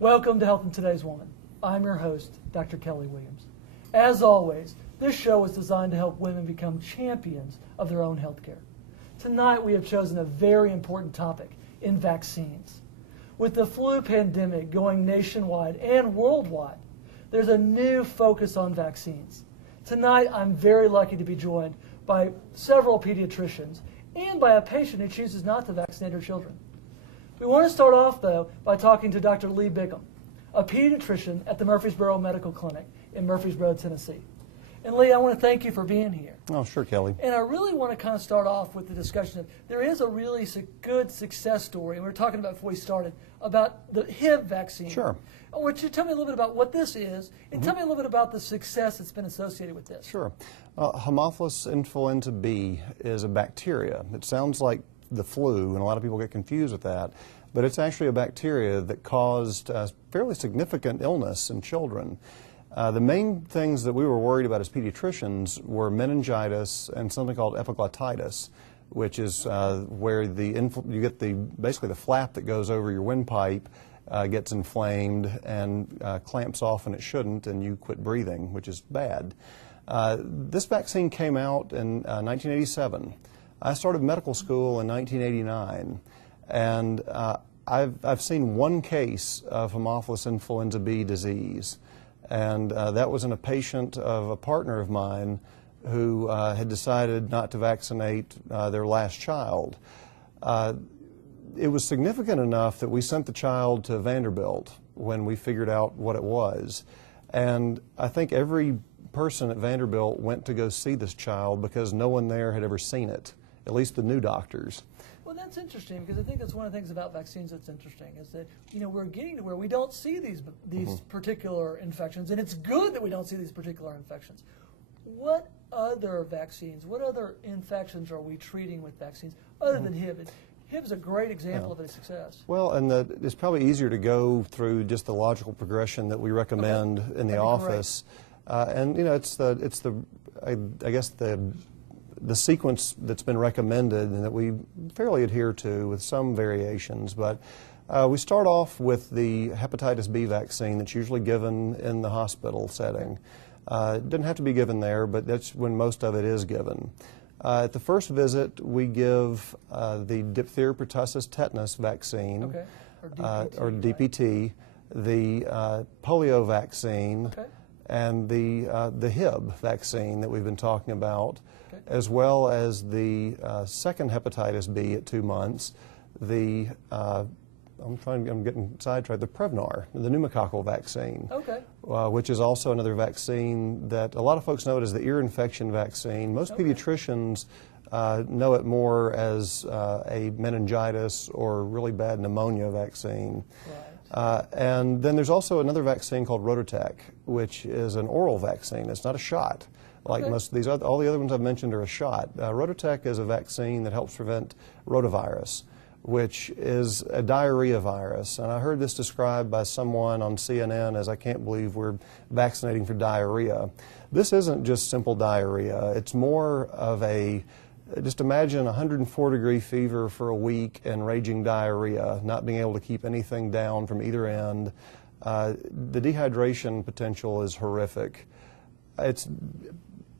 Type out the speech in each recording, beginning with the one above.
Welcome to Health in Today's Woman. I'm your host, Dr. Kelly Williams. As always, this show is designed to help women become champions of their own health care. Tonight we have chosen a very important topic in vaccines. With the flu pandemic going nationwide and worldwide, there's a new focus on vaccines. Tonight I'm very lucky to be joined by several pediatricians and by a patient who chooses not to vaccinate her children. We want to start off, though, by talking to Dr. Lee Bickham, a pediatrician at the Murfreesboro Medical Clinic in Murfreesboro, Tennessee. And Lee, I want to thank you for being here. Oh, sure, Kelly. And I really want to kind of start off with the discussion of there is a really good success story, and we were talking about before we started, about the HIV vaccine. Sure. I want you to tell me a little bit about what this is, and tell me a little bit about the success that's been associated with this. Sure. Haemophilus influenza B is a bacteria. It sounds like the flu, and a lot of people get confused with that, but it's actually a bacteria that caused fairly significant illness in children. The main things that we were worried about as pediatricians were meningitis and something called epiglottitis, which is where you get basically the flap that goes over your windpipe gets inflamed and clamps off when it shouldn't, and you quit breathing, which is bad. This vaccine came out in 1987. I started medical school in 1989, and I've seen one case of Haemophilus influenza B disease, and that was in a patient of a partner of mine who had decided not to vaccinate their last child. It was significant enough that we sent the child to Vanderbilt when we figured out what it was, and I think every person at Vanderbilt went to go see this child because no one there had ever seen it, at least the new doctors. Well, that's interesting, because I think that's one of the things about vaccines that's interesting, is that, you know, we're getting to where we don't see these particular infections, and it's good that we don't see these particular infections. What other vaccines, what other infections are we treating with vaccines other than HIV? HIV is a great example of a success. Well, and it's probably easier to go through just the logical progression that we recommend in the office. And, you know, I guess the sequence that's been recommended and that we fairly adhere to with some variations, but we start off with the hepatitis B vaccine that's usually given in the hospital setting. It doesn't have to be given there, but that's when most of it is given. At the first visit, we give the diphtheria, pertussis, tetanus vaccine, or DPT, the polio vaccine, and the Hib vaccine that we've been talking about, as well as the second hepatitis B at 2 months, I'm getting sidetracked, the Prevnar, the pneumococcal vaccine, which is also another vaccine that a lot of folks know it as the ear infection vaccine. Most pediatricians know it more as a meningitis or really bad pneumonia vaccine. And then there's also another vaccine called Rototec, which is an oral vaccine. It's not a shot. Like most of these, all the other ones I've mentioned are a shot. Rototec is a vaccine that helps prevent rotavirus, which is a diarrhea virus. And I heard this described by someone on CNN as, I can't believe we're vaccinating for diarrhea. This isn't just simple diarrhea. It's more of just imagine 104-degree fever for a week and raging diarrhea, not being able to keep anything down from either end. The dehydration potential is horrific. It's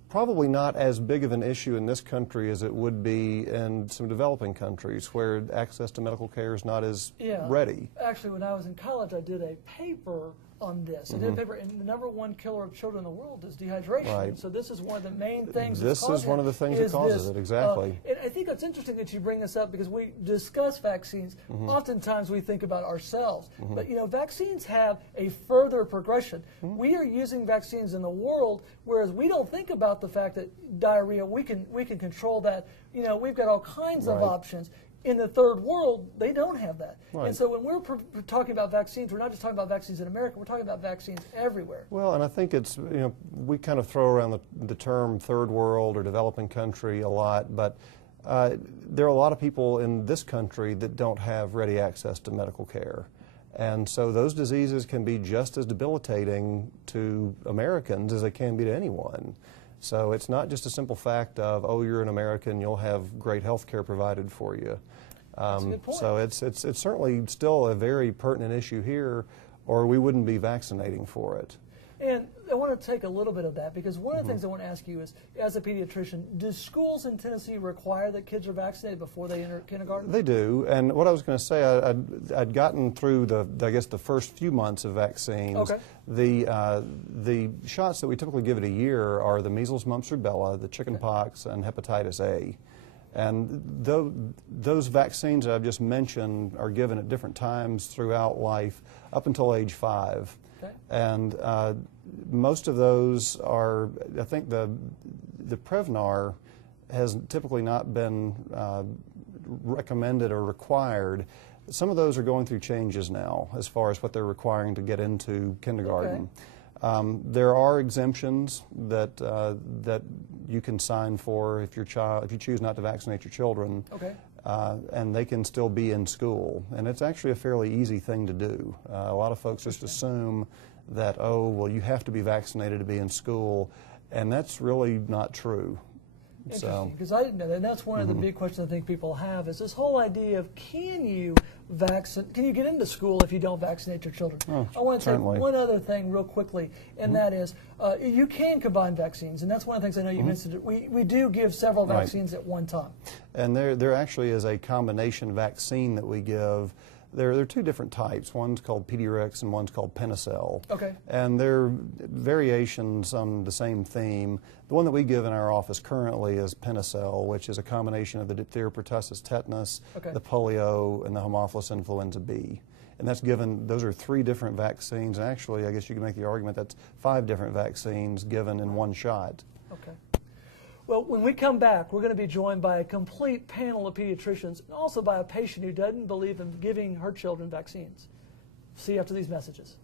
probably not as big of an issue in this country as it would be in some developing countries where access to medical care is not as ready. Actually, when I was in college, I did a paper on this. I did a paper, and the #1 killer of children in the world is dehydration. So this is one of the main things. This is one of the things that causes it, exactly. And I think it's interesting that you bring this up because we discuss vaccines. Oftentimes we think about ourselves, but you know, vaccines have a further progression. We are using vaccines in the world, whereas we don't think about the fact that diarrhea, we can control that. You know, we've got all kinds of options. In the third world, they don't have that. And so when we're talking about vaccines, we're not just talking about vaccines in America, we're talking about vaccines everywhere. Well, and I think it's, you know, we kind of throw around the term third world or developing country a lot, but there are a lot of people in this country that don't have ready access to medical care. And so those diseases can be just as debilitating to Americans as they can be to anyone. So it's not just a simple fact of, oh, you're an American, you'll have great health care provided for you. That's a good point. So it's certainly still a very pertinent issue here, Right. or we wouldn't be vaccinating for it. And I want to take a little bit of that because one of the things I want to ask you is, as a pediatrician, do schools in Tennessee require that kids are vaccinated before they enter kindergarten? They do, and what I was going to say, I'd gotten through the first few months of vaccines. Okay. The shots that we typically give at a year are the measles, mumps, rubella, the chickenpox, and hepatitis A. And those vaccines that I've just mentioned are given at different times throughout life up until age 5. Okay. And most of those are, I think the Prevnar has typically not been recommended or required. Some of those are going through changes now as far as what they're requiring to get into kindergarten. Okay. There are exemptions that you can sign for if you choose not to vaccinate your children. Okay. And they can still be in school. And it's actually a fairly easy thing to do. A lot of folks just assume that, oh, well, you have to be vaccinated to be in school, and that's really not true. Interesting, because I didn't know that. And that's one of the big questions I think people have is this whole idea of can you get into school if you don't vaccinate your children? Oh, I want to take certainly. one other thing real quickly, and that is you can combine vaccines, and that's one of the things I know you mentioned. We do give several vaccines at one time. And there actually is a combination vaccine that we give. There are two different types. One's called Pediarix and one's called Penicell. Okay. And they're variations on the same theme. The one that we give in our office currently is Penicell, which is a combination of the diphtheria, pertussis, tetanus, the polio, and the Haemophilus influenza B. And that's given, those are 3 different vaccines. And actually, I guess you can make the argument that's 5 different vaccines given in one shot. Okay. Well, when we come back, we're going to be joined by a complete panel of pediatricians and also by a patient who doesn't believe in giving her children vaccines. See you after these messages.